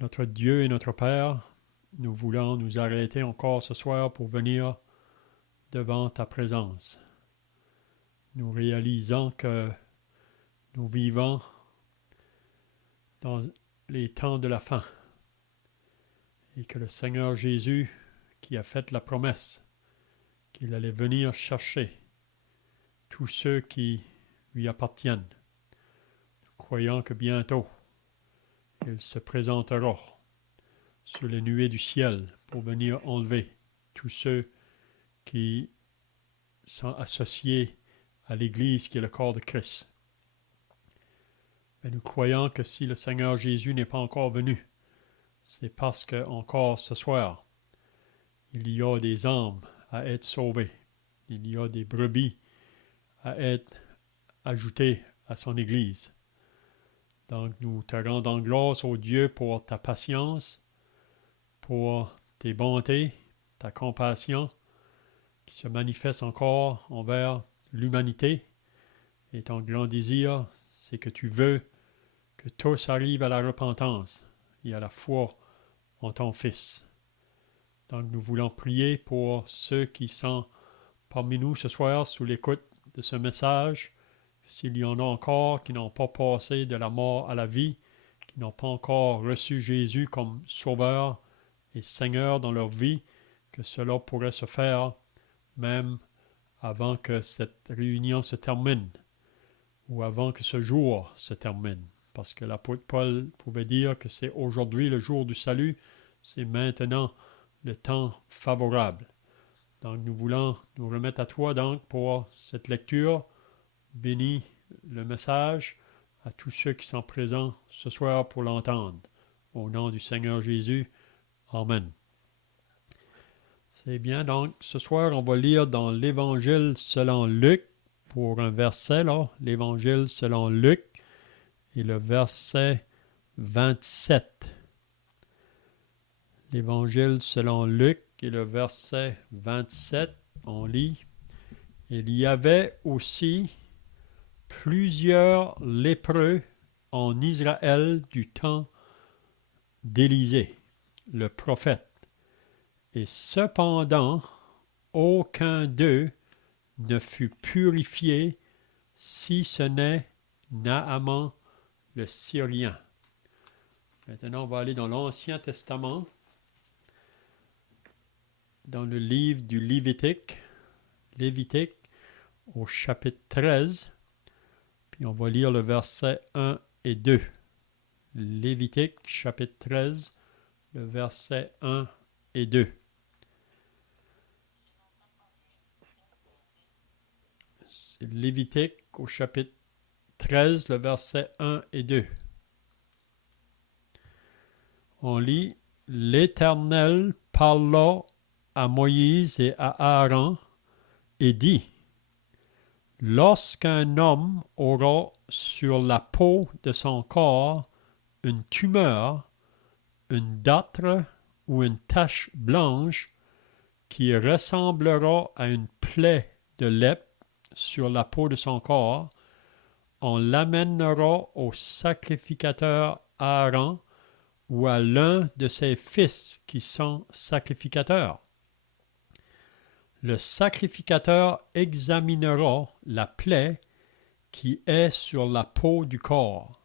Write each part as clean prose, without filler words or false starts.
Notre Dieu et notre Père, nous voulons nous arrêter encore ce soir pour venir devant ta présence. Nous réalisons que nous vivons dans les temps de la fin et que le Seigneur Jésus, qui a fait la promesse qu'il allait venir chercher tous ceux qui lui appartiennent, croyant que bientôt il se présentera sur les nuées du ciel pour venir enlever tous ceux qui sont associés à l'Église qui est le corps de Christ. Mais nous croyons que si le Seigneur Jésus n'est pas encore venu, c'est parce que encore ce soir, il y a des âmes à être sauvées. Il y a des brebis à être ajoutées à son Église. Donc nous te rendons grâce au Dieu pour ta patience, pour tes bontés, ta compassion qui se manifeste encore envers l'humanité. Et ton grand désir, c'est que tu veux que tous arrivent à la repentance et à la foi en ton Fils. Donc nous voulons prier pour ceux qui sont parmi nous ce soir sous l'écoute de ce message, s'il y en a encore qui n'ont pas passé de la mort à la vie, qui n'ont pas encore reçu Jésus comme Sauveur et Seigneur dans leur vie, que cela pourrait se faire même avant que cette réunion se termine ou avant que ce jour se termine. Parce que l'apôtre Paul pouvait dire que c'est aujourd'hui le jour du salut, c'est maintenant le temps favorable. Donc nous voulons nous remettre à toi donc pour cette lecture. Bénis le message à tous ceux qui sont présents ce soir pour l'entendre. Au nom du Seigneur Jésus, Amen. C'est bien, donc ce soir on va lire dans l'Évangile selon Luc pour un verset là, l'Évangile selon Luc et le verset 27. L'Évangile selon Luc et le verset 27, on lit. Il y avait aussi plusieurs lépreux en Israël du temps d'Élisée, le prophète. Et cependant, aucun d'eux ne fut purifié si ce n'est Naaman le Syrien. Maintenant, on va aller dans l'Ancien Testament, dans le livre du Lévitique, au chapitre 13, puis on va lire le verset 1 et 2. Lévitique, chapitre 13, le verset 1 et 2. C'est Lévitique au chapitre 13, le verset 1 et 2. On lit « L'Éternel parla à Moïse et à Aaron et dit, lorsqu'un homme aura sur la peau de son corps une tumeur, une dartre ou une tache blanche qui ressemblera à une plaie de lèpre sur la peau de son corps, on l'amènera au sacrificateur Aaron ou à l'un de ses fils qui sont sacrificateurs. Le sacrificateur examinera la plaie qui est sur la peau du corps.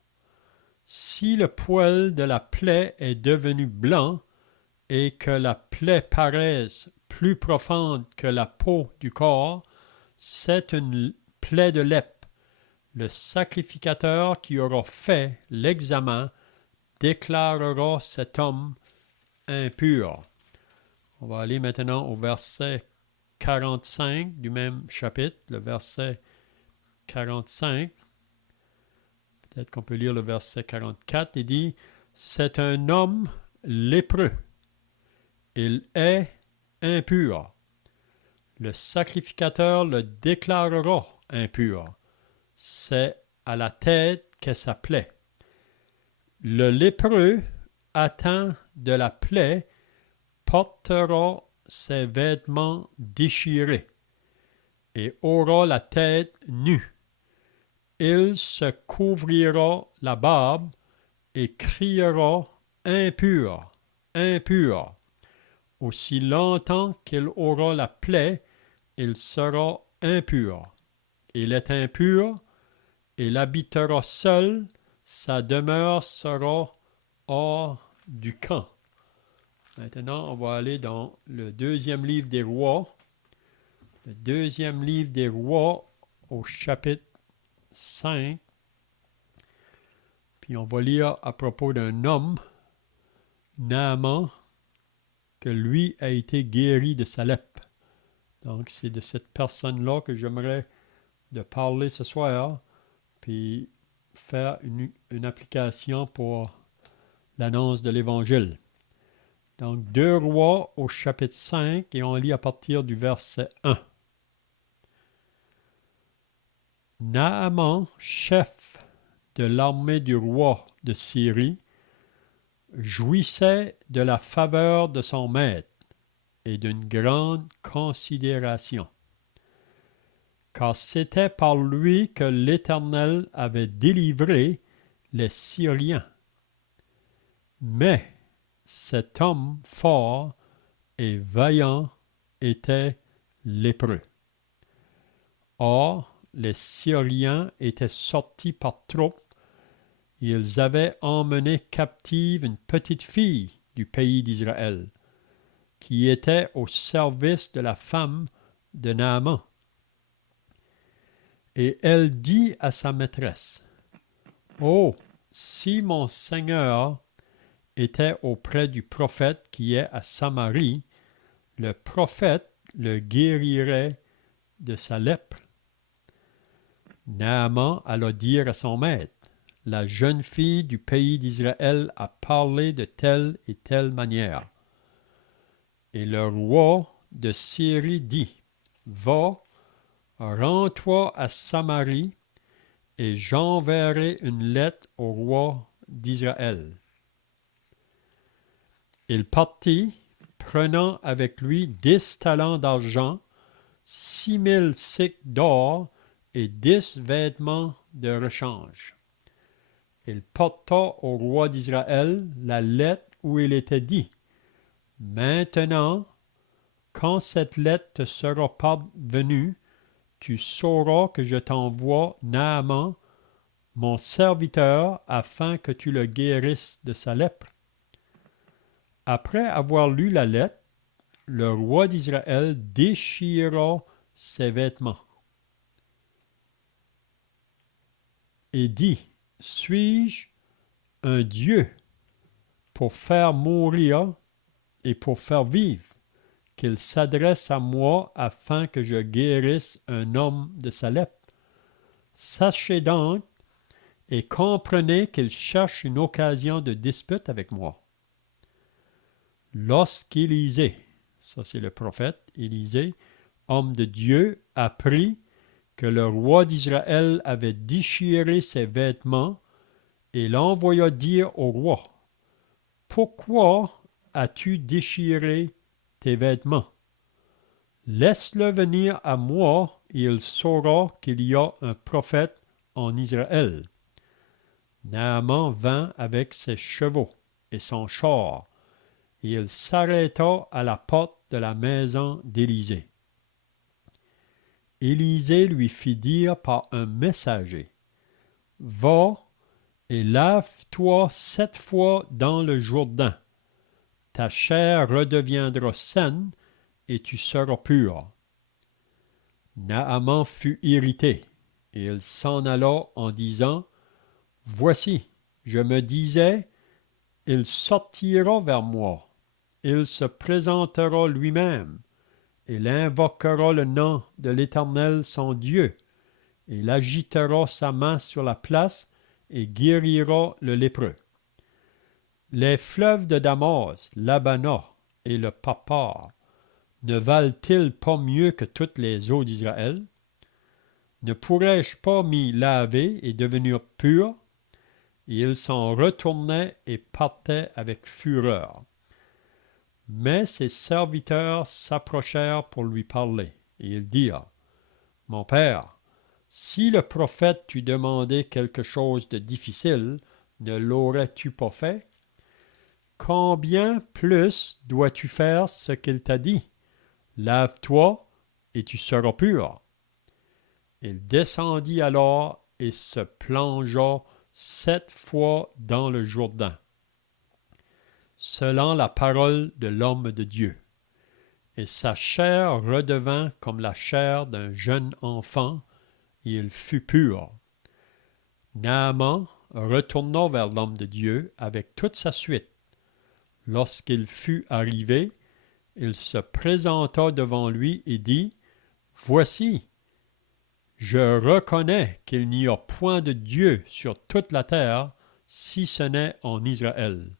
Si le poil de la plaie est devenu blanc et que la plaie paraisse plus profonde que la peau du corps, c'est une plaie de lèpre. Le sacrificateur qui aura fait l'examen déclarera cet homme impur. On va aller maintenant au verset 45 du même chapitre, le verset 45. Peut-être qu'on peut lire le verset 44. Il dit, c'est un homme lépreux. Il est impur. Le sacrificateur le déclarera impur. C'est à la tête qu'est sa plaie. Le lépreux, atteint de la plaie, portera ses vêtements déchirés et aura la tête nue. Il se couvrira la barbe et criera impur, impur. Aussi longtemps qu'il aura la plaie, il sera impur. Il est impur, il habitera seul, sa demeure sera hors du camp. Maintenant, on va aller dans le deuxième livre des rois. Le deuxième livre des rois au chapitre 5. Puis on va lire à propos d'un homme, Naaman, que lui a été guéri de sa lèpre. Donc, c'est de cette personne-là que j'aimerais de parler ce soir, puis faire une application pour l'annonce de l'Évangile. Donc, 2 Rois au chapitre 5, et on lit à partir du verset 1. Naaman, chef de l'armée du roi de Syrie, jouissait de la faveur de son maître et d'une grande considération, car c'était par lui que l'Éternel avait délivré les Syriens. Mais cet homme fort et vaillant était lépreux. Or, les Syriens étaient sortis par troupes. Ils avaient emmené captive une petite fille du pays d'Israël, qui était au service de la femme de Naaman. Et elle dit à sa maîtresse, « Oh, si mon Seigneur était auprès du prophète qui est à Samarie, le prophète le guérirait de sa lèpre. » Naaman alla dire à son maître, « La jeune fille du pays d'Israël a parlé de telle et telle manière. » Et le roi de Syrie dit, « Va, rends-toi à Samarie, et j'enverrai une lettre au roi d'Israël. » Il partit, prenant avec lui 10 talents d'argent, 6 000 sicles d'or et 10 vêtements de rechange. Il porta au roi d'Israël la lettre où il était dit, « Maintenant, quand cette lettre te sera parvenue, tu sauras que je t'envoie Naaman, mon serviteur, afin que tu le guérisses de sa lèpre. » Après avoir lu la lettre, le roi d'Israël déchira ses vêtements et dit, « Suis-je un Dieu pour faire mourir et pour faire vivre, qu'il s'adresse à moi afin que je guérisse un homme de sa lèpre? Sachez donc et comprenez qu'il cherche une occasion de dispute avec moi. » Lorsqu'Élisée, ça c'est le prophète Élisée, homme de Dieu, apprit que le roi d'Israël avait déchiré ses vêtements, et l'envoya dire au roi, « Pourquoi as-tu déchiré tes vêtements? Laisse-le venir à moi, et il saura qu'il y a un prophète en Israël. » Naaman vint avec ses chevaux et son char, et il s'arrêta à la porte de la maison d'Élisée. Élisée lui fit dire par un messager, « Va et lave-toi 7 fois dans le Jourdain. Ta chair redeviendra saine et tu seras pur. » Naaman fut irrité, et il s'en alla en disant, « Voici, je me disais, il sortira vers moi. Il se présentera lui-même, il invoquera le nom de l'Éternel son Dieu, il agitera sa main sur la place et guérira le lépreux. Les fleuves de Damas, l'Abana et le Papar ne valent-ils pas mieux que toutes les eaux d'Israël? Ne pourrais-je pas m'y laver et devenir pur? » Et il s'en retournait et partait avec fureur. Mais ses serviteurs s'approchèrent pour lui parler, et ils dirent, « Mon père, si le prophète t'eût demandé quelque chose de difficile, ne l'aurais-tu pas fait? combien plus dois-tu faire ce qu'il t'a dit? Lave-toi et tu seras pur. Il descendit alors et se plongea 7 fois dans le Jourdain, selon la parole de l'homme de Dieu. Et sa chair redevint comme la chair d'un jeune enfant, et il fut pur. Naaman retourna vers l'homme de Dieu avec toute sa suite. Lorsqu'il fut arrivé, il se présenta devant lui et dit, « Voici, je reconnais qu'il n'y a point de Dieu sur toute la terre, si ce n'est en Israël.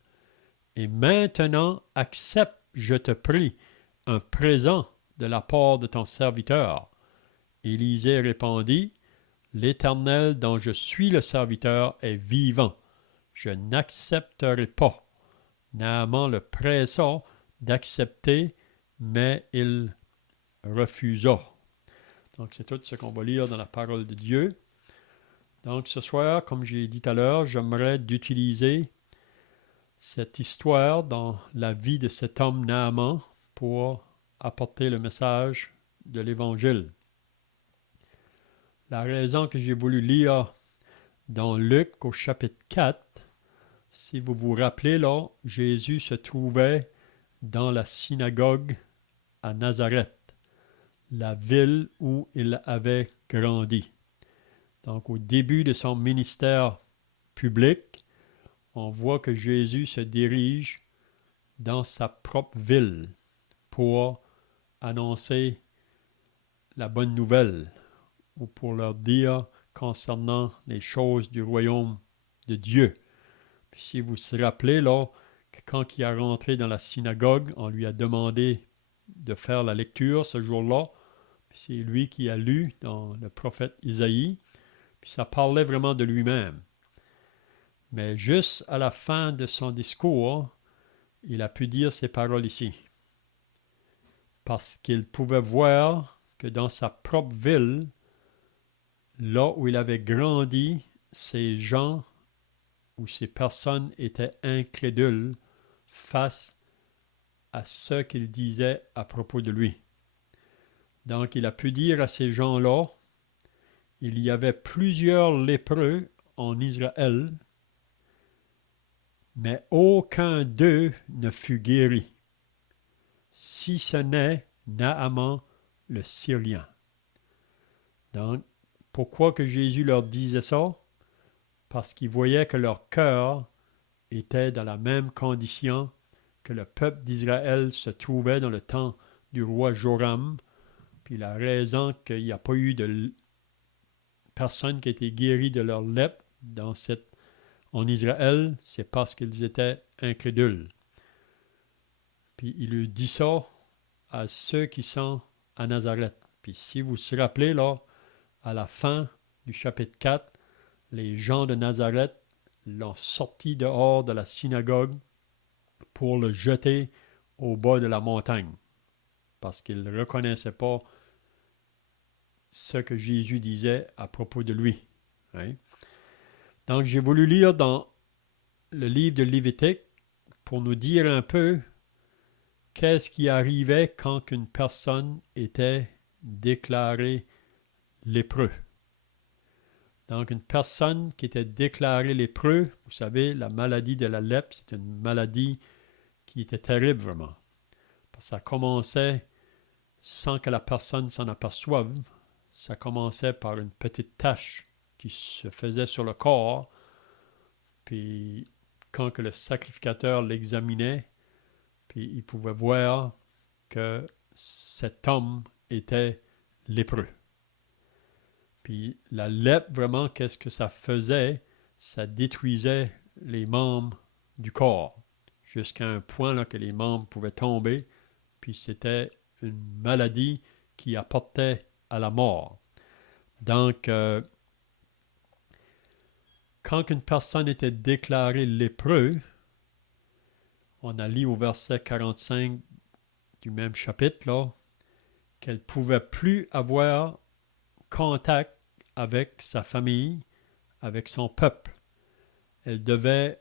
Et maintenant accepte, je te prie, un présent de la part de ton serviteur. » Élisée répondit, « L'Éternel dont je suis le serviteur est vivant. Je n'accepterai pas. » Naaman le pressa d'accepter, mais il refusa. Donc, c'est tout ce qu'on va lire dans la parole de Dieu. Donc, ce soir, comme j'ai dit tout à l'heure, j'aimerais d'utiliser cette histoire dans la vie de cet homme Naaman pour apporter le message de l'Évangile. La raison que j'ai voulu lire dans Luc au chapitre 4, si vous vous rappelez, là, Jésus se trouvait dans la synagogue à Nazareth, la ville où il avait grandi. Donc, au début de son ministère public, on voit que Jésus se dirige dans sa propre ville pour annoncer la bonne nouvelle ou pour leur dire concernant les choses du royaume de Dieu. Puis si vous vous rappelez, là, que quand il est rentré dans la synagogue, on lui a demandé de faire la lecture ce jour-là. Puis c'est lui qui a lu dans le prophète Isaïe. Puis ça parlait vraiment de lui-même. Mais juste à la fin de son discours, il a pu dire ces paroles ici. Parce qu'il pouvait voir que dans sa propre ville, là où il avait grandi, ces gens ou ces personnes étaient incrédules face à ce qu'il disait à propos de lui. Donc il a pu dire à ces gens-là, il y avait plusieurs lépreux en Israël, mais aucun d'eux ne fut guéri, si ce n'est Naaman le Syrien. Donc, pourquoi que Jésus leur disait ça? Parce qu'il voyait que leur cœur était dans la même condition que le peuple d'Israël se trouvait dans le temps du roi Joram. Puis la raison qu'il n'y a pas eu de personne qui a été guérie de leur lèpre en Israël, c'est parce qu'ils étaient incrédules. Puis il lui dit ça à ceux qui sont à Nazareth. Puis si vous vous rappelez, là, à la fin du chapitre 4, les gens de Nazareth l'ont sorti dehors de la synagogue pour le jeter au bas de la montagne, parce qu'ils ne reconnaissaient pas ce que Jésus disait à propos de lui. Hein? Donc j'ai voulu lire dans le livre de Lévitique pour nous dire un peu qu'est-ce qui arrivait quand une personne était déclarée lépreux. Donc, une personne qui était déclarée lépreux, vous savez, la maladie de la lèpre, c'est une maladie qui était terrible vraiment. Parce que ça commençait sans que la personne s'en aperçoive. Ça commençait par une petite tache qui se faisait sur le corps. Puis, quand que le sacrificateur l'examinait, puis il pouvait voir que cet homme était lépreux. Puis la lèpre, vraiment, qu'est-ce que ça faisait? Ça détruisait les membres du corps, jusqu'à un point là, que les membres pouvaient tomber, puis c'était une maladie qui apportait à la mort. Donc, quand une personne était déclarée lépreux, on a lu au verset 45 du même chapitre, là, qu'elle ne pouvait plus avoir contact avec sa famille, avec son peuple. Elle devait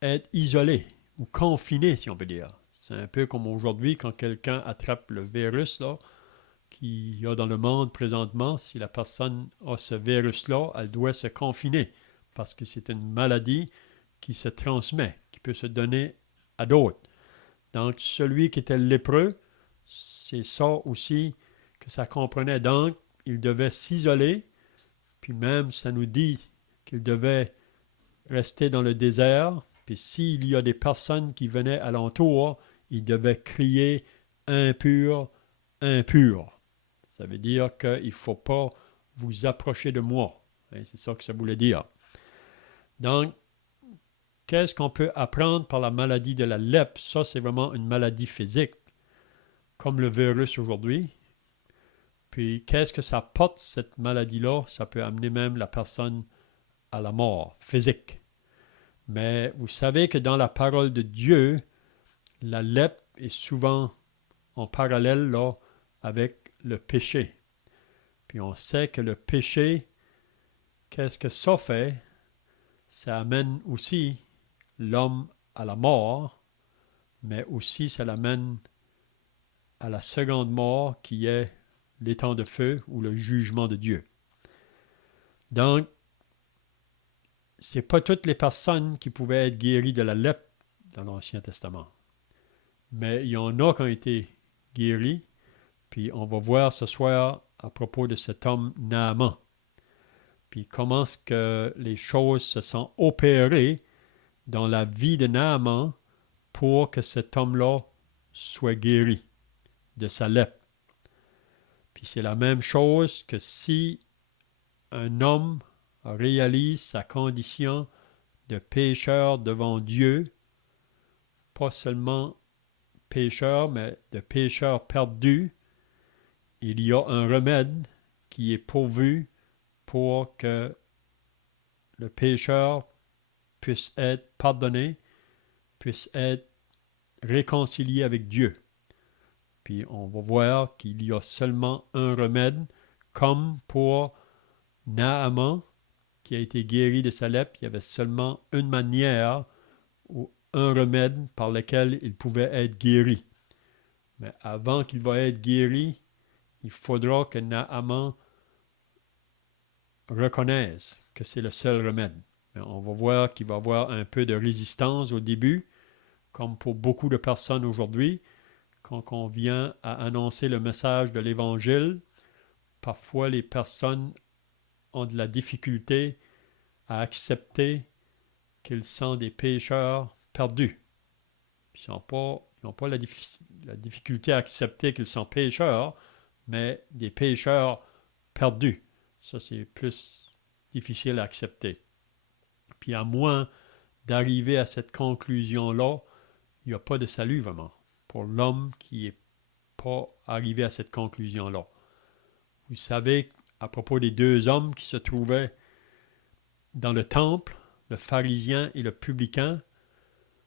être isolée, ou confiné, si on peut dire. C'est un peu comme aujourd'hui, quand quelqu'un attrape le virus là, qu'il y a dans le monde présentement, si la personne a ce virus-là, elle doit se confiner parce que c'est une maladie qui se transmet, qui peut se donner à d'autres. Donc, celui qui était lépreux, c'est ça aussi que ça comprenait. Donc, il devait s'isoler, puis même ça nous dit qu'il devait rester dans le désert, puis s'il y a des personnes qui venaient alentour, il devait crier impur, impur. Ça veut dire qu'il ne faut pas vous approcher de moi. C'est ça que ça voulait dire. Donc, qu'est-ce qu'on peut apprendre par la maladie de la lèpre? Ça, c'est vraiment une maladie physique, comme le virus aujourd'hui. Puis, qu'est-ce que ça porte, cette maladie-là? Ça peut amener même la personne à la mort physique. Mais vous savez que dans la parole de Dieu, la lèpre est souvent en parallèle là, avec le péché. Puis on sait que le péché, qu'est-ce que ça fait? Ça amène aussi l'homme à la mort, mais aussi ça l'amène à la seconde mort qui est l'étang de feu ou le jugement de Dieu. Donc, ce n'est pas toutes les personnes qui pouvaient être guéries de la lèpre dans l'Ancien Testament. Mais il y en a qui ont été guéris, puis on va voir ce soir à propos de cet homme Naaman. Puis comment est-ce que les choses se sont opérées dans la vie de Naaman pour que cet homme-là soit guéri de sa lèpre. Puis c'est la même chose que si un homme réalise sa condition de pécheur devant Dieu, pas seulement pécheur, mais de pécheur perdu, il y a un remède qui est pourvu pour que le pécheur puisse être pardonné, puisse être réconcilié avec Dieu. Puis on va voir qu'il y a seulement un remède, comme pour Naaman, qui a été guéri de sa lèpre, il y avait seulement une manière ou un remède par lequel il pouvait être guéri. Mais avant qu'il va être guéri, il faudra que Naaman reconnaisse que c'est le seul remède. Mais on va voir qu'il va y avoir un peu de résistance au début, comme pour beaucoup de personnes aujourd'hui. Quand on vient à annoncer le message de l'Évangile, parfois les personnes ont de la difficulté à accepter qu'ils sont des pécheurs perdus. Ils n'ont pas la difficulté à accepter qu'ils sont pécheurs, mais des pécheurs perdus. Ça, c'est plus difficile à accepter. Puis à moins d'arriver à cette conclusion-là, il n'y a pas de salut vraiment pour l'homme qui n'est pas arrivé à cette conclusion-là. Vous savez, à propos des deux hommes qui se trouvaient dans le temple, le pharisien et le publicain,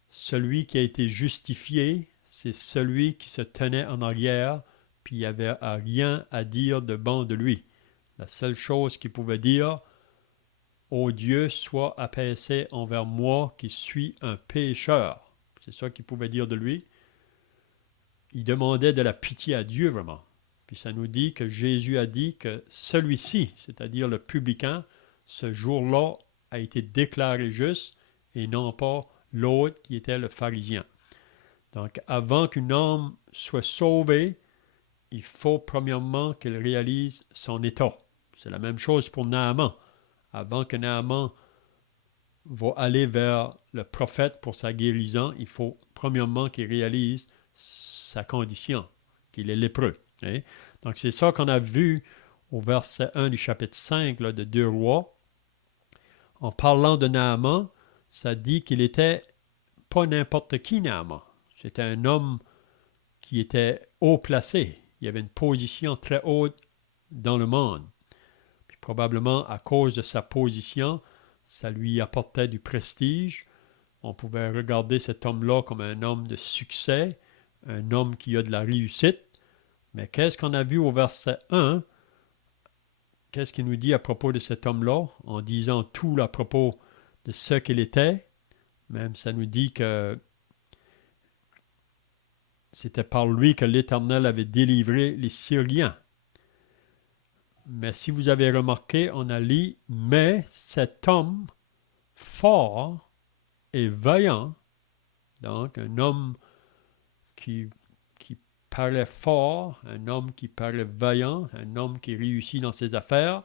celui qui a été justifié, c'est celui qui se tenait en arrière, puis il n'y avait rien à dire de bon de lui. La seule chose qu'il pouvait dire, « Ô Dieu, sois apaisé envers moi qui suis un pécheur. » C'est ça qu'il pouvait dire de lui. Il demandait de la pitié à Dieu vraiment. Puis ça nous dit que Jésus a dit que celui-ci, c'est-à-dire le publicain, ce jour-là a été déclaré juste et non pas l'autre qui était le pharisien. Donc avant qu'un homme soit sauvé, il faut premièrement qu'il réalise son état. C'est la même chose pour Naaman. Avant que Naaman va aller vers le prophète pour sa guérison, il faut premièrement qu'il réalise sa condition, qu'il est lépreux. Okay? Donc c'est ça qu'on a vu au verset 1 du chapitre 5 là, de 2 Rois. En parlant de Naaman, ça dit qu'il était pas n'importe qui Naaman. C'était un homme qui était haut placé. Il avait une position très haute dans le monde. Puis probablement à cause de sa position, ça lui apportait du prestige. On pouvait regarder cet homme-là comme un homme de succès, un homme qui a de la réussite. Mais qu'est-ce qu'on a vu au verset 1? Qu'est-ce qu'il nous dit à propos de cet homme-là, en disant tout à propos de ce qu'il était? Même ça nous dit que c'était par lui que l'Éternel avait délivré les Syriens. Mais si vous avez remarqué, on a dit, mais cet homme fort et vaillant, donc un homme qui parlait fort, un homme qui parlait vaillant, un homme qui réussit dans ses affaires,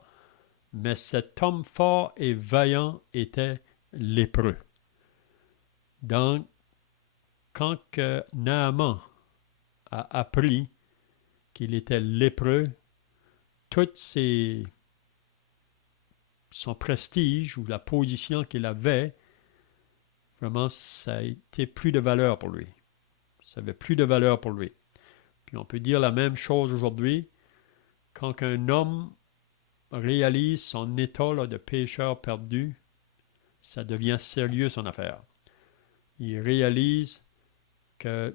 mais cet homme fort et vaillant était lépreux. Donc, quand que Naaman a appris qu'il était lépreux, tout son prestige ou la position qu'il avait, vraiment, ça a été plus de valeur pour lui. Ça avait plus de valeur pour lui. Puis on peut dire la même chose aujourd'hui, quand un homme réalise son état là, de pécheur perdu, ça devient sérieux son affaire. Il réalise que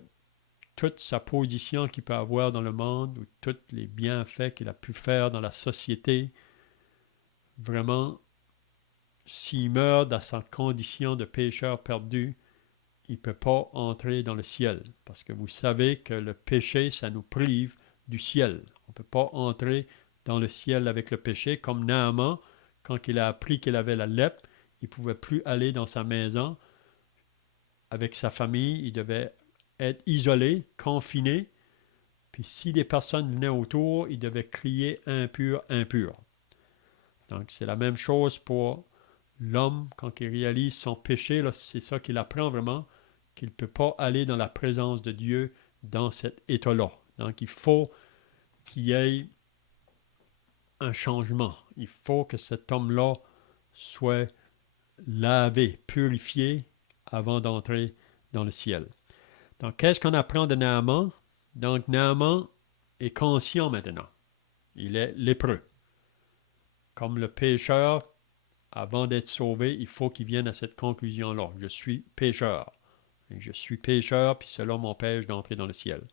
toute sa position qu'il peut avoir dans le monde, ou tous les bienfaits qu'il a pu faire dans la société, vraiment, s'il meurt dans sa condition de pécheur perdu, il ne peut pas entrer dans le ciel. Parce que vous savez que le péché, ça nous prive du ciel. On ne peut pas entrer dans le ciel avec le péché. Comme Naaman, quand il a appris qu'il avait la lèpre, il ne pouvait plus aller dans sa maison avec sa famille. Il devait être isolé, confiné. Puis si des personnes venaient autour, il devait crier impur, impur. Donc c'est la même chose pour l'homme quand il réalise son péché. Là, c'est ça qu'il apprend vraiment, qu'il ne peut pas aller dans la présence de Dieu dans cet état-là. Donc il faut qu'il y ait un changement. Il faut que cet homme-là soit lavé, purifié avant d'entrer dans le ciel. Donc, qu'est-ce qu'on apprend de Naaman? Donc, Naaman est conscient maintenant. Il est lépreux. Comme le pécheur, avant d'être sauvé, il faut qu'il vienne à cette conclusion-là. Je suis pécheur. Et je suis pécheur, puis cela m'empêche d'entrer dans le ciel.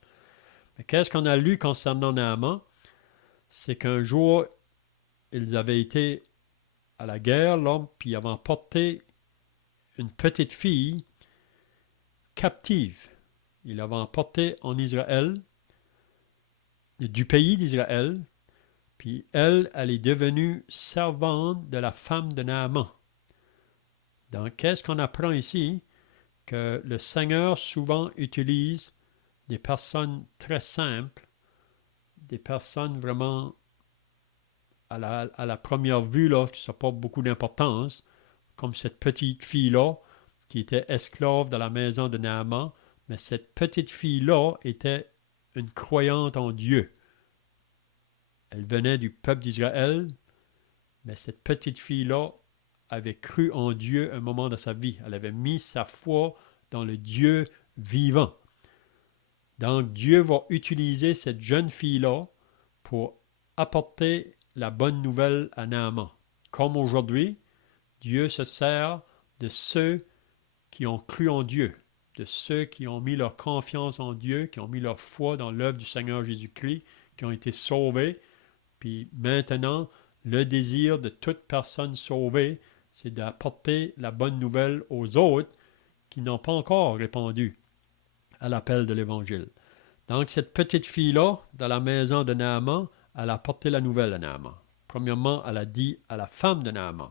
Mais qu'est-ce qu'on a lu concernant Naaman? C'est qu'un jour, ils avaient été à la guerre, là, puis ils avaient emporté une petite fille captive. Ils l'avaient emportée en Israël, du pays d'Israël, puis elle est devenue servante de la femme de Naaman. Donc, qu'est-ce qu'on apprend ici? Que le Seigneur souvent utilise des personnes très simples, des personnes vraiment à la première vue, là, qui n'ont pas beaucoup d'importance, comme cette petite fille-là, qui était esclave dans la maison de Naaman, mais cette petite fille-là était une croyante en Dieu. Elle venait du peuple d'Israël, mais cette petite fille-là avait cru en Dieu un moment de sa vie. Elle avait mis sa foi dans le Dieu vivant. Donc Dieu va utiliser cette jeune fille-là pour apporter la bonne nouvelle à Naaman. Comme aujourd'hui, Dieu se sert de ceux qui ont cru en Dieu, de ceux qui ont mis leur confiance en Dieu, qui ont mis leur foi dans l'œuvre du Seigneur Jésus-Christ, qui ont été sauvés. Puis maintenant, le désir de toute personne sauvée, c'est d'apporter la bonne nouvelle aux autres qui n'ont pas encore répondu à l'appel de l'Évangile. Donc, cette petite fille-là, dans la maison de Naaman, elle a apporté la nouvelle à Naaman. Premièrement, elle a dit à la femme de Naaman,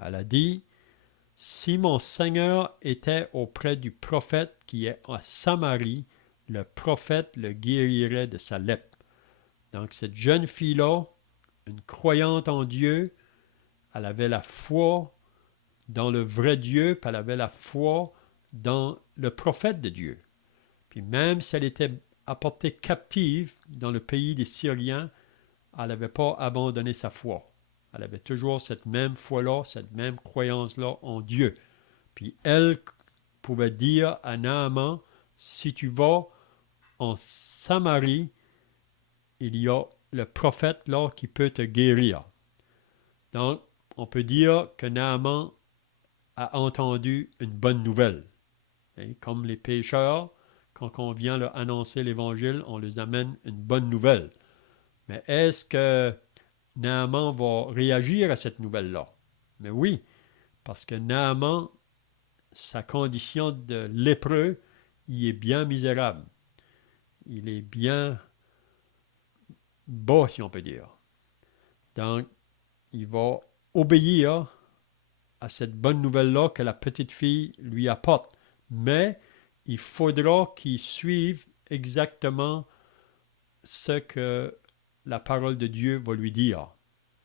elle a dit, « Si mon Seigneur était auprès du prophète qui est à Samarie, le prophète le guérirait de sa lèpre. » Donc, cette jeune fille-là, une croyante en Dieu, elle avait la foi dans le vrai Dieu, puis elle avait la foi dans le prophète de Dieu. Puis même si elle était apportée captive dans le pays des Syriens, elle n'avait pas abandonné sa foi. Elle avait toujours cette même foi-là, cette même croyance-là en Dieu. Puis elle pouvait dire à Naaman, si tu vas en Samarie, il y a le prophète là qui peut te guérir. Donc, on peut dire que Naaman a entendu une bonne nouvelle. Et comme les pécheurs, quand on vient leur annoncer l'Évangile, on leur amène une bonne nouvelle. Mais est-ce que Naaman va réagir à cette nouvelle-là? Mais oui, parce que Naaman, sa condition de lépreux, il est bien misérable. il est bien bas, si on peut dire. Donc, il va obéir à cette bonne nouvelle-là que la petite fille lui apporte. Mais il faudra qu'il suive exactement ce que la parole de Dieu va lui dire.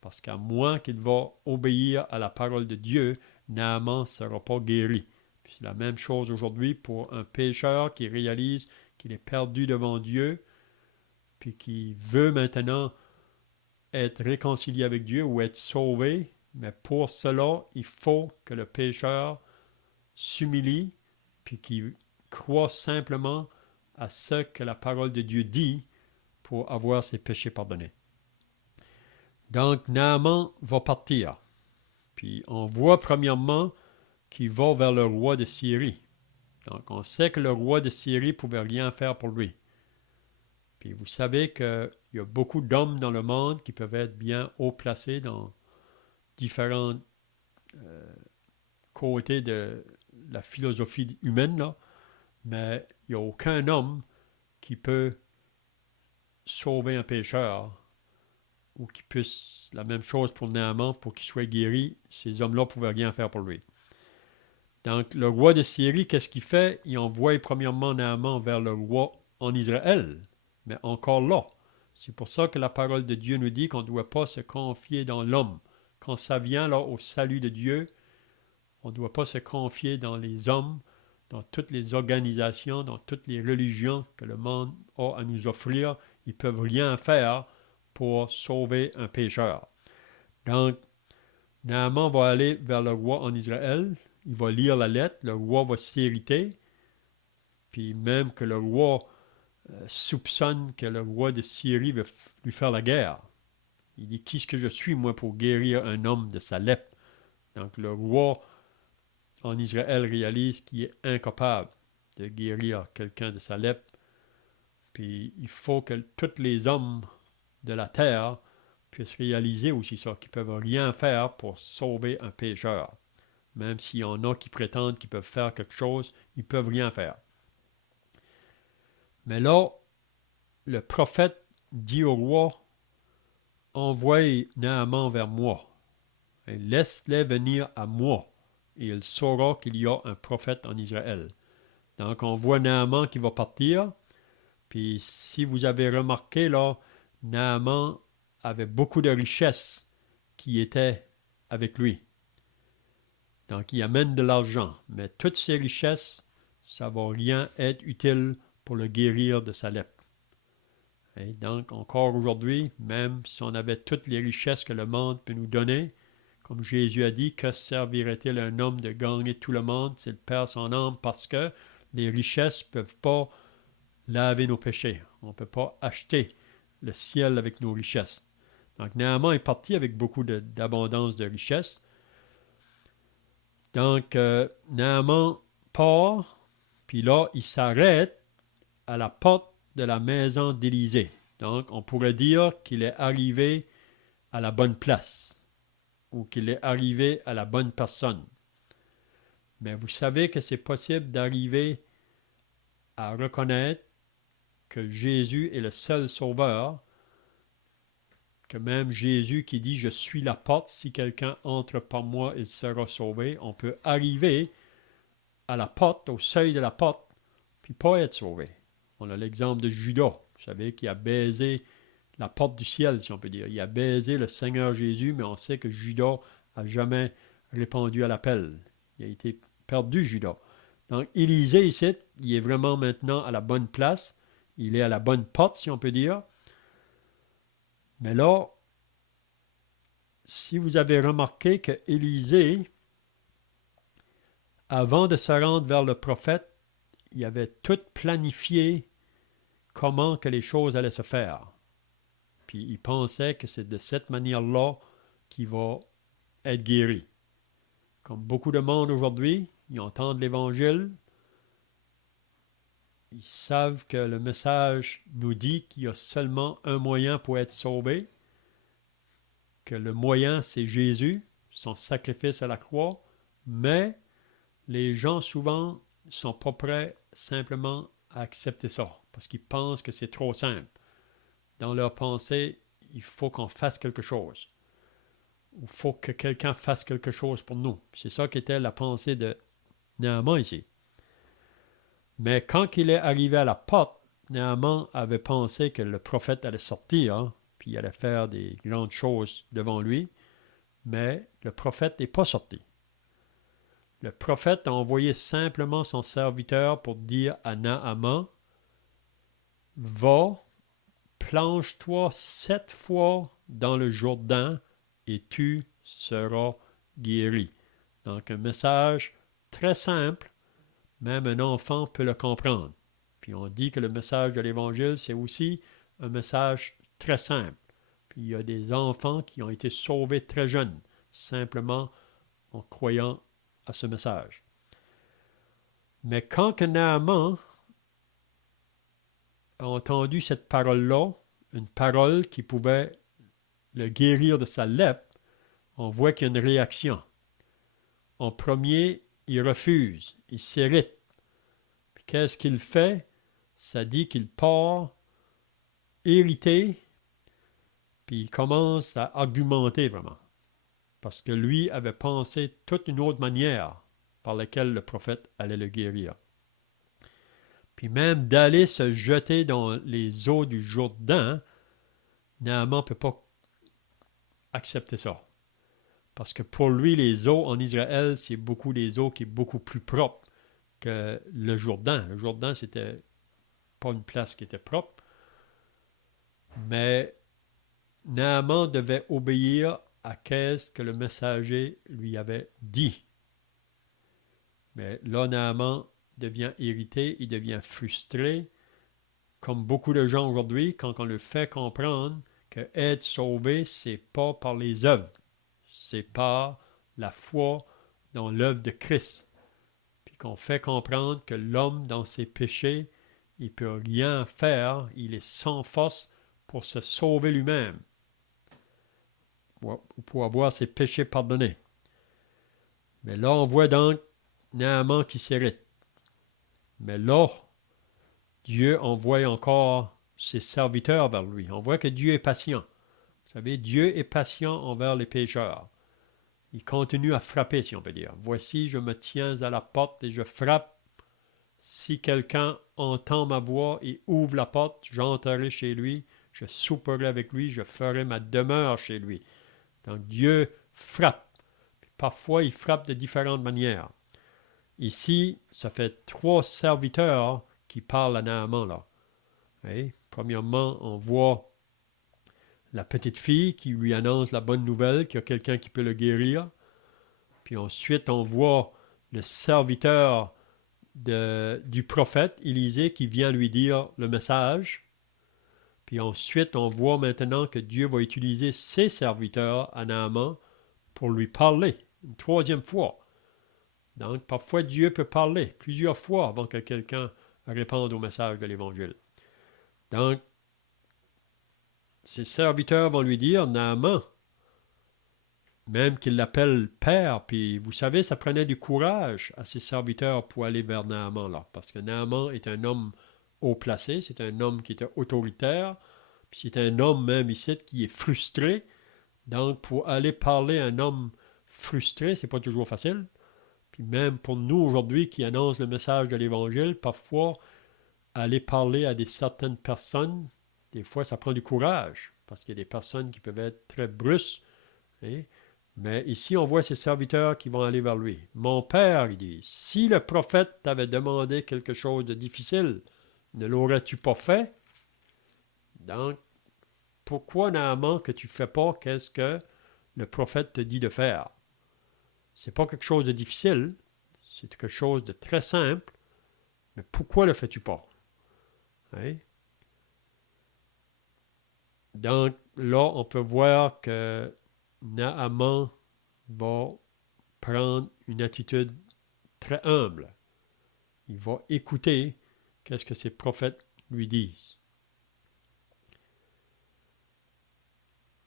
Parce qu'à moins qu'il va obéir à la parole de Dieu, Naaman ne sera pas guéri. Puis c'est la même chose aujourd'hui pour un pécheur qui réalise qu'il est perdu devant Dieu, puis qui veut maintenant être réconcilié avec Dieu ou être sauvé. Mais pour cela, il faut que le pécheur s'humilie, puis qu'il croit simplement à ce que la parole de Dieu dit pour avoir ses péchés pardonnés. Donc, Naaman va partir. Puis, on voit premièrement qu'il va vers le roi de Syrie. Donc, on sait que le roi de Syrie ne pouvait rien faire pour lui. Puis, vous savez qu'il y a beaucoup d'hommes dans le monde qui peuvent être bien haut placés dans différents côtés de la philosophie humaine, là. Mais il n'y a aucun homme qui peut sauver un pécheur ou qui puisse, la même chose pour Naaman, pour qu'il soit guéri, ces hommes-là ne pouvaient rien faire pour lui. Donc, le roi de Syrie, qu'est-ce qu'il fait? Il envoie premièrement Naaman vers le roi en Israël, mais encore là. C'est pour ça que la parole de Dieu nous dit qu'on ne doit pas se confier dans l'homme. Quand ça vient là au salut de Dieu, on ne doit pas se confier dans les hommes, dans toutes les organisations, dans toutes les religions que le monde a à nous offrir. Ils ne peuvent rien faire pour sauver un pécheur. Donc, Naaman va aller vers le roi en Israël, il va lire la lettre, le roi va s'irriter, puis même que le roi soupçonne que le roi de Syrie veut lui faire la guerre. Il dit, qui est-ce que je suis, moi, pour guérir un homme de sa lèpre? Donc, le roi en Israël réalise qu'il est incapable de guérir quelqu'un de sa lèpre, puis il faut que tous les hommes de la terre puissent réaliser aussi ça, qu'ils ne peuvent rien faire pour sauver un pécheur. Même s'il y en a qui prétendent qu'ils peuvent faire quelque chose, ils ne peuvent rien faire. Mais là, le prophète dit au roi, envoie Naaman vers moi, et laisse-les venir à moi, et il saura qu'il y a un prophète en Israël. Donc on voit Naaman qui va partir, puis si vous avez remarqué là, Naaman avait beaucoup de richesses qui étaient avec lui. Donc, il amène de l'argent, mais toutes ces richesses, ça ne va rien être utile pour le guérir de sa lèpre. Et donc, encore aujourd'hui, même si on avait toutes les richesses que le monde peut nous donner, comme Jésus a dit, que servirait-il à un homme de gagner tout le monde s'il perd son âme, parce que les richesses ne peuvent pas laver nos péchés. On ne peut pas acheter le ciel avec nos richesses. Donc, Naaman est parti avec beaucoup d'abondance de richesses. Donc, Naaman part, puis là, il s'arrête à la porte de la maison d'Élisée. Donc, on pourrait dire qu'il est arrivé à la bonne place, ou qu'il est arrivé à la bonne personne. Mais vous savez que c'est possible d'arriver à reconnaître que Jésus est le seul sauveur, que même Jésus qui dit « Je suis la porte, si quelqu'un entre par moi, il sera sauvé », on peut arriver à la porte, au seuil de la porte, puis pas être sauvé. On a l'exemple de Judas, vous savez, qui a baisé la porte du ciel, si on peut dire. Il a baisé le Seigneur Jésus, mais on sait que Judas n'a jamais répondu à l'appel. Il a été perdu, Judas. Donc, Élisée, ici, il est vraiment maintenant à la bonne place. Il est à la bonne porte, si on peut dire. Mais là, si vous avez remarqué que Élisée, avant de se rendre vers le prophète, il avait tout planifié comment que les choses allaient se faire. Puis il pensait que c'est de cette manière-là qu'il va être guéri. Comme beaucoup de monde aujourd'hui, ils entendent l'Évangile, ils savent que le message nous dit qu'il y a seulement un moyen pour être sauvé, que le moyen c'est Jésus, son sacrifice à la croix, mais les gens souvent ne sont pas prêts simplement à accepter ça, parce qu'ils pensent que c'est trop simple. Dans leur pensée, il faut qu'on fasse quelque chose. Il faut que quelqu'un fasse quelque chose pour nous. C'est ça qui était la pensée de Naaman ici. Mais quand il est arrivé à la porte, Naaman avait pensé que le prophète allait sortir, hein, puis il allait faire des grandes choses devant lui, mais le prophète n'est pas sorti. Le prophète a envoyé simplement son serviteur pour dire à Naaman, va, plonge-toi 7 fois dans le Jourdain et tu seras guéri. Donc un message très simple, même un enfant peut le comprendre. Puis on dit que le message de l'Évangile, c'est aussi un message très simple. Puis il y a des enfants qui ont été sauvés très jeunes, simplement en croyant à ce message. Mais quand que Naaman a entendu cette parole-là, une parole qui pouvait le guérir de sa lèpre, on voit qu'il y a une réaction. En premier, il refuse, il s'irrite. Puis qu'est-ce qu'il fait? Ça dit qu'il part irrité, puis il commence à argumenter vraiment. Parce que lui avait pensé toute une autre manière par laquelle le prophète allait le guérir. Puis même d'aller se jeter dans les eaux du Jourdain, Naaman ne peut pas accepter ça. Parce que pour lui, les eaux en Israël, c'est beaucoup des eaux qui sont beaucoup plus propres que le Jourdain. Le Jourdain, c'était pas une place qui était propre, mais Naaman devait obéir à ce que le messager lui avait dit. Mais là, Naaman devient irrité, il devient frustré, comme beaucoup de gens aujourd'hui, quand on le fait comprendre que être sauvé, c'est pas par les œuvres, c'est par la foi dans l'œuvre de Christ. Puis qu'on fait comprendre que l'homme, dans ses péchés, il ne peut rien faire, il est sans force pour se sauver lui-même, pour avoir ses péchés pardonnés. Mais là, on voit donc Naaman qui s'irrite. Mais là, Dieu envoie encore ses serviteurs vers lui. On voit que Dieu est patient. Vous savez, Dieu est patient envers les pécheurs. Il continue à frapper, si on peut dire. Voici, je me tiens à la porte et je frappe. Si quelqu'un entend ma voix et ouvre la porte, j'entrerai chez lui, je souperai avec lui, je ferai ma demeure chez lui. Donc Dieu frappe. Parfois, il frappe de différentes manières. Ici, ça fait 3 serviteurs qui parlent à Naaman là. Et, premièrement, on voit la petite fille qui lui annonce la bonne nouvelle qu'il y a quelqu'un qui peut le guérir. Puis ensuite, on voit le serviteur du prophète Élisée qui vient lui dire le message. Puis ensuite, on voit maintenant que Dieu va utiliser ses serviteurs à Naaman pour lui parler une 3e fois. Donc, parfois, Dieu peut parler plusieurs fois avant que quelqu'un réponde au message de l'Évangile. Donc, ses serviteurs vont lui dire, Naaman, même qu'il l'appelle père, puis vous savez, ça prenait du courage à ses serviteurs pour aller vers Naaman là, parce que Naaman est un homme haut placé, c'est un homme qui était autoritaire, puis c'est un homme même ici qui est frustré. Donc, pour aller parler à un homme frustré, c'est pas toujours facile. Puis même pour nous aujourd'hui qui annoncent le message de l'Évangile, parfois, aller parler à certaines personnes, des fois, ça prend du courage, parce qu'il y a des personnes qui peuvent être très brusques. Hein? Mais ici, on voit ces serviteurs qui vont aller vers lui. Mon père, il dit, si le prophète t'avait demandé quelque chose de difficile, ne l'aurais-tu pas fait? Donc, pourquoi, Naaman, que tu ne fais pas qu'est-ce que le prophète te dit de faire? C'est pas quelque chose de difficile, c'est quelque chose de très simple, mais pourquoi le fais-tu pas? Hein? Donc, là, on peut voir que Naaman va prendre une attitude très humble. Il va écouter qu'est-ce que ses prophètes lui disent.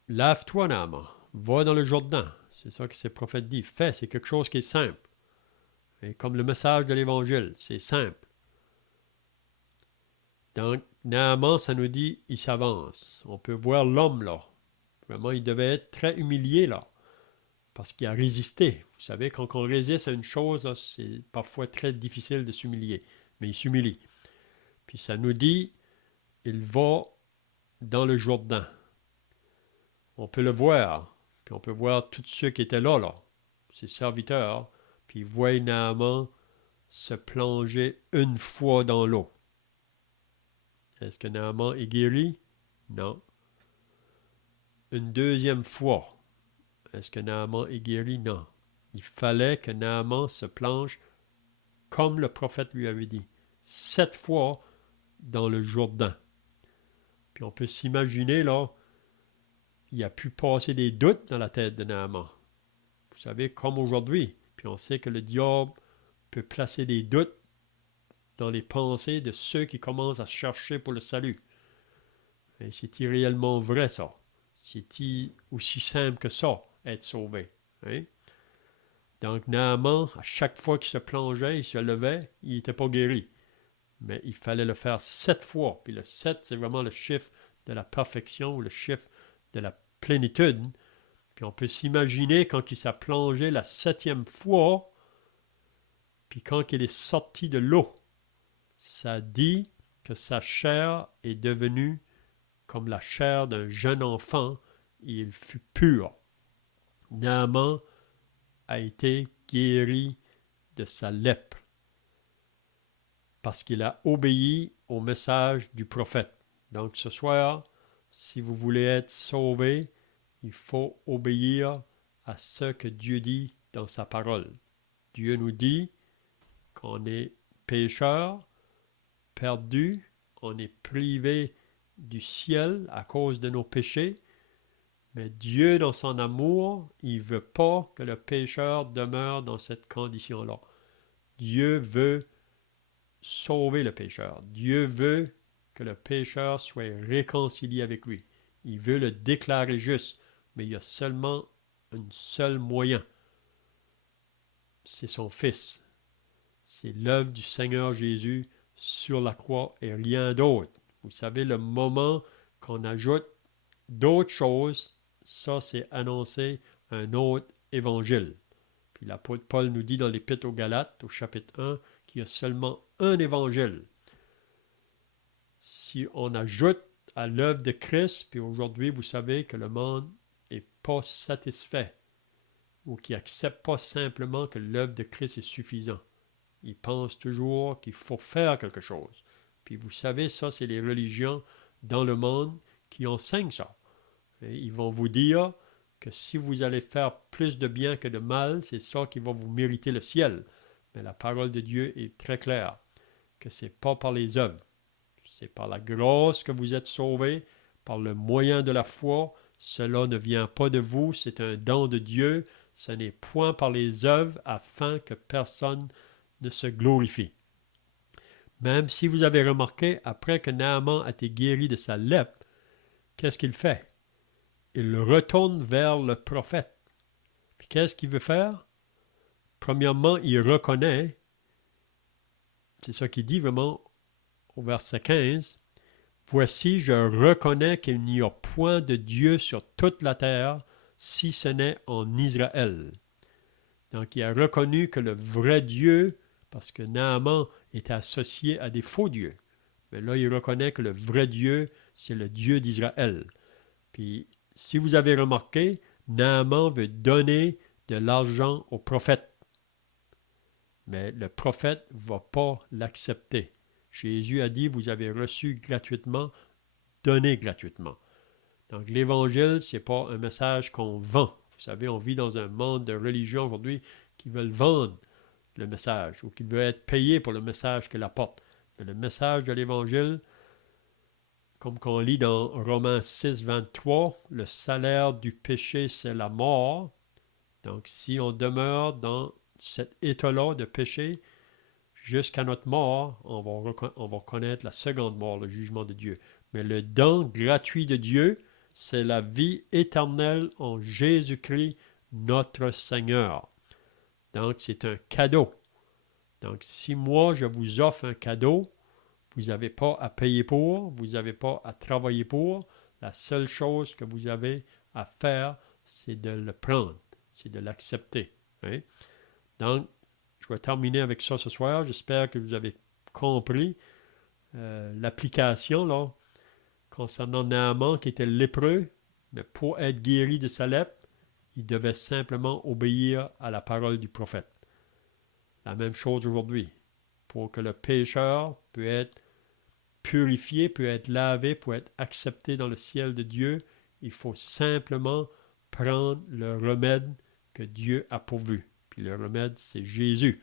Lave-toi, Naaman. Va dans le Jourdain. C'est ça que ses prophètes disent. Fais, c'est quelque chose qui est simple. Et comme le message de l'Évangile, c'est simple. Donc, Naaman, ça nous dit, il s'avance. On peut voir l'homme là. Vraiment, il devait être très humilié là, parce qu'il a résisté. Vous savez, quand on résiste à une chose, là, c'est parfois très difficile de s'humilier. Mais il s'humilie. Puis ça nous dit, il va dans le Jourdain. On peut le voir. Puis on peut voir tous ceux qui étaient là, ses serviteurs. Puis ils voient Naaman se plonger une fois dans l'eau. Est-ce que Naaman est guéri? Non. Une deuxième fois. Est-ce que Naaman est guéri? Non. Il fallait que Naaman se plonge comme le prophète lui avait dit. 7 fois dans le Jourdain. Puis on peut s'imaginer, là, il a pu passer des doutes dans la tête de Naaman. Vous savez, comme aujourd'hui. Puis on sait que le diable peut placer des doutes dans les pensées de ceux qui commencent à chercher pour le salut. Et c'est-il réellement vrai, ça? C'est-il aussi simple que ça, être sauvé? Hein? Donc, Naaman, à chaque fois qu'il se plongeait, il se levait, il n'était pas guéri. Mais il fallait le faire 7 fois. Puis le 7, c'est vraiment le chiffre de la perfection, ou le chiffre de la plénitude. Puis on peut s'imaginer quand il s'est plongé la 7e fois, puis quand il est sorti de l'eau, ça dit que sa chair est devenue comme la chair d'un jeune enfant, et il fut pur. Naaman a été guéri de sa lèpre, parce qu'il a obéi au message du prophète. Donc ce soir, si vous voulez être sauvé, il faut obéir à ce que Dieu dit dans sa parole. Dieu nous dit qu'on est pécheur, perdu, on est privé du ciel à cause de nos péchés, mais Dieu, dans son amour, il ne veut pas que le pécheur demeure dans cette condition-là. Dieu veut sauver le pécheur. Dieu veut que le pécheur soit réconcilié avec lui. Il veut le déclarer juste, mais il y a seulement un seul moyen. C'est son Fils. C'est l'œuvre du Seigneur Jésus sur la croix et rien d'autre. Vous savez, le moment qu'on ajoute d'autres choses, ça c'est annoncer un autre évangile. Puis l'apôtre Paul nous dit dans l'Épître aux Galates, au chapitre 1, qu'il y a seulement un évangile. Si on ajoute à l'œuvre de Christ, puis aujourd'hui vous savez que le monde n'est pas satisfait, ou qui n'accepte pas simplement que l'œuvre de Christ est suffisante. Il pense toujours qu'il faut faire quelque chose. Puis vous savez, ça, c'est les religions dans le monde qui enseignent ça. Et ils vont vous dire que si vous allez faire plus de bien que de mal, c'est ça qui va vous mériter le ciel. Mais la parole de Dieu est très claire, que ce n'est pas par les œuvres. C'est par la grâce que vous êtes sauvés, par le moyen de la foi. Cela ne vient pas de vous, c'est un don de Dieu. Ce n'est point par les œuvres afin que personne ne se glorifie. Même si vous avez remarqué, après que Naaman a été guéri de sa lèpre, qu'est-ce qu'il fait? Il retourne vers le prophète. Puis qu'est-ce qu'il veut faire? Premièrement, il reconnaît, c'est ça qu'il dit vraiment au verset 15, « Voici, je reconnais qu'il n'y a point de Dieu sur toute la terre, si ce n'est en Israël. » Donc il a reconnu que le vrai Dieu, parce que Naaman était associé à des faux dieux, mais là il reconnaît que le vrai Dieu, c'est le Dieu d'Israël. Puis si vous avez remarqué, Naaman veut donner de l'argent au prophète. Mais le prophète ne va pas l'accepter. Jésus a dit, vous avez reçu gratuitement, donnez gratuitement. Donc l'évangile, ce n'est pas un message qu'on vend. Vous savez, on vit dans un monde de religion aujourd'hui qui veulent vendre le message ou qui veulent être payés pour le message qu'elle apporte. Mais le message de l'évangile, comme qu'on lit dans Romains 6, 23, le salaire du péché, c'est la mort. Donc si on demeure dans cet état-là de péché, jusqu'à notre mort, on va connaître la seconde mort, le jugement de Dieu. Mais le don gratuit de Dieu, c'est la vie éternelle en Jésus-Christ, notre Seigneur. Donc, c'est un cadeau. Donc, si moi, je vous offre un cadeau, Vous n'avez pas à payer pour, vous n'avez pas à travailler pour. La seule chose que vous avez à faire, c'est de le prendre, c'est de l'accepter. Hein? Donc, je vais terminer avec ça ce soir. J'espère que vous avez compris l'application là, concernant Naaman qui était lépreux, mais pour être guéri de sa lèpre, il devait simplement obéir à la parole du prophète. La même chose aujourd'hui. Pour que le pécheur puisse être purifié, peut être lavé, peut être accepté dans le ciel de Dieu, il faut simplement prendre le remède que Dieu a pourvu. Puis le remède, c'est Jésus.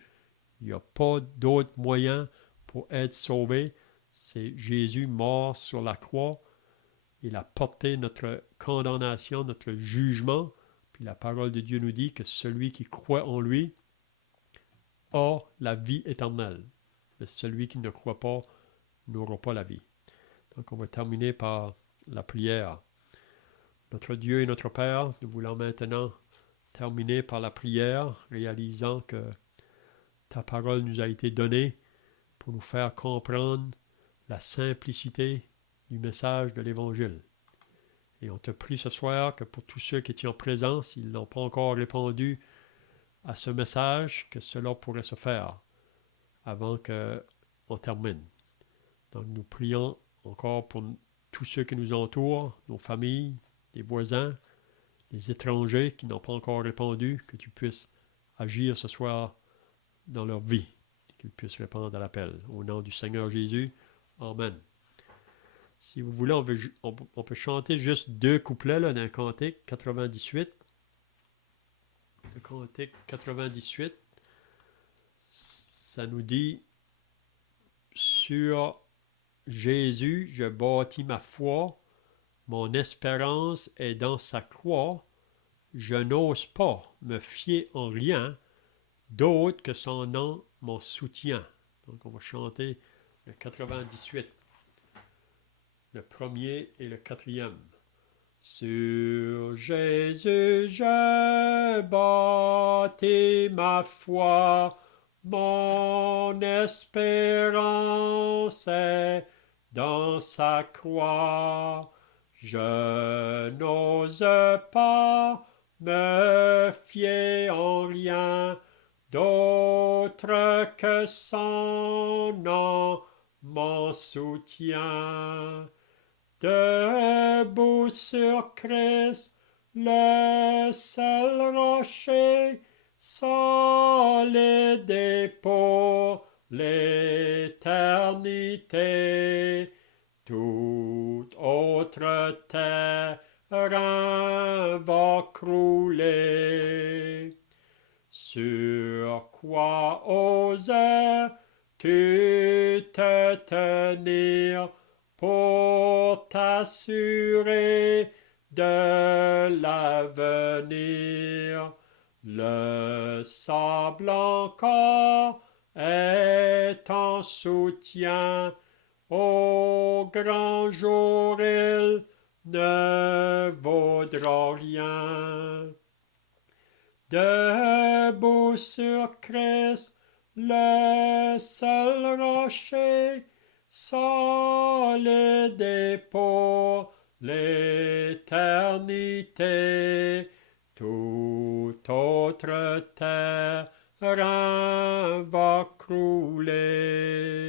Il n'y a pas d'autre moyen pour être sauvé. C'est Jésus mort sur la croix. Il a porté notre condamnation, notre jugement. Puis la parole de Dieu nous dit que celui qui croit en lui a la vie éternelle. Mais celui qui ne croit pas n'aura pas la vie. Donc on va terminer par la prière. Notre Dieu et notre Père, nous voulons maintenant terminer par la prière, réalisant que ta parole nous a été donnée pour nous faire comprendre la simplicité du message de l'Évangile. Et on te prie ce soir que pour tous ceux qui étaient en présence, ils n'ont pas encore répondu à ce message, que cela pourrait se faire avant qu'on termine. Donc nous prions encore pour tous ceux qui nous entourent, nos familles, les voisins, les étrangers qui n'ont pas encore répondu, que tu puisses agir ce soir dans leur vie, qu'ils puissent répondre à l'appel. Au nom du Seigneur Jésus, Amen. Si vous voulez, on peut chanter juste 2 couplets là, d'un cantique 98. Le cantique 98, ça nous dit « Sur Jésus, je bâtis ma foi, mon espérance est dans sa croix, je n'ose pas me fier en rien, d'autre que son nom mon soutien. » Donc on va chanter le 98, le premier et le quatrième. Sur Jésus je bâtis ma foi, mon espérance est dans sa croix. Je n'ose pas me fier en rien d'autre que son nom mon soutien. Debout sur Christ, le seul rocher, solide et pour l'éternité. Tout autre terrain va crouler. Sur quoi oses-tu te tenir pour t'assurer de l'avenir? Le sable encore est en soutien, au grand jour il ne vaudra rien. Debout sur Christ, le seul rocher, solide et pour l'éternité, tout autre terrain va crouler.